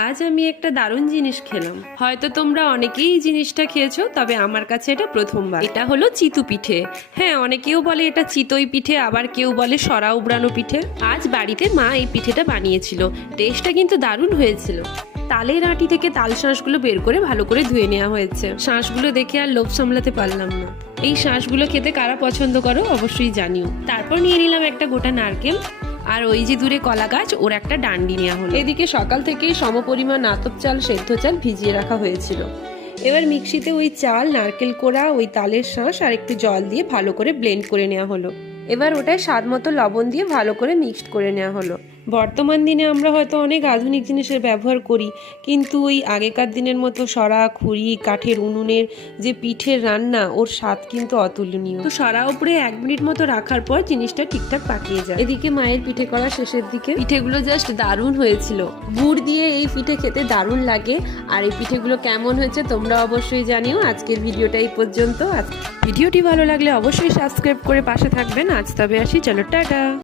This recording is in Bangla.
আজ আমি একটা দারুণ জিনিস খেলাম। হয়তো তোমরা অনেকেই এই জিনিসটা খেয়েছো, তবে আমার কাছে এটা প্রথমবার। এটা হলো চিতু পিঠে। হ্যাঁ, অনেকেও বলে এটা চিতই পিঠে, আবার কেউ বলে সরা উবড়ানো পিঠে। আজ বাড়িতে মা এই পিঠেটা বানিয়েছিল। টেস্টটা কিন্তু দারুণ হয়েছিল। তালের আঁটি থেকে তাল শাঁসগুলো বের করে ভালো করে ধুয়ে নেওয়া হয়েছে। শাঁসগুলো দেখে আর লোভ সামলাতে পারলাম না। এই শাঁসগুলো খেতে কারা পছন্দ করো অবশ্যই জানিও। তারপর নিয়ে নিলাম একটা গোটা নারকেল, আর ওই যে দূরে কলা গাছ, ওর একটা ডান্ডি নেওয়া হলো। এদিকে সকাল থেকেই সমপরিমাণ আতপ চাল, সেদ্ধ চাল ভিজিয়ে রাখা হয়েছিল। এবার মিক্সিতে ওই চাল, নারকেল কোড়া, ওই তালের শাঁস আর একটু জল দিয়ে ভালো করে ব্লেন্ড করে নেওয়া হলো। এবার ওটায় স্বাদ মতো লবণ দিয়ে ভালো করে মিক্সড করে নেওয়া হলো। বর্তমান দিনে আমরা হয়তো অনেক আধুনিক জিনিসের ব্যবহার করি, কিন্তু ওই আগেকার দিনের মতো সরা, খুরি, কাঠের উনুনের যে পিঠের রান্না, ওর স্বাদ কিন্তু অতুলনীয়। তো সরা উপরে 1 মিনিট মতো রাখার পর জিনিসটা ঠিকঠাক পাকিয়ে যায়। এদিকে মায়ের পিঠে করা শেষের দিকে। পিঠেগুলো জাস্ট দারুণ হয়েছিল। গুড় দিয়ে এই পিঠে খেতে দারুণ লাগে। আর এই পিঠেগুলো কেমন হয়েছে তোমরা অবশ্যই জানিও। আজকের ভিডিওটা এই পর্যন্ত। ভিডিওটি ভালো লাগলে অবশ্যই সাবস্ক্রাইব করে পাশে থাকবেন। আজ তবে আসি, চলো টাটা।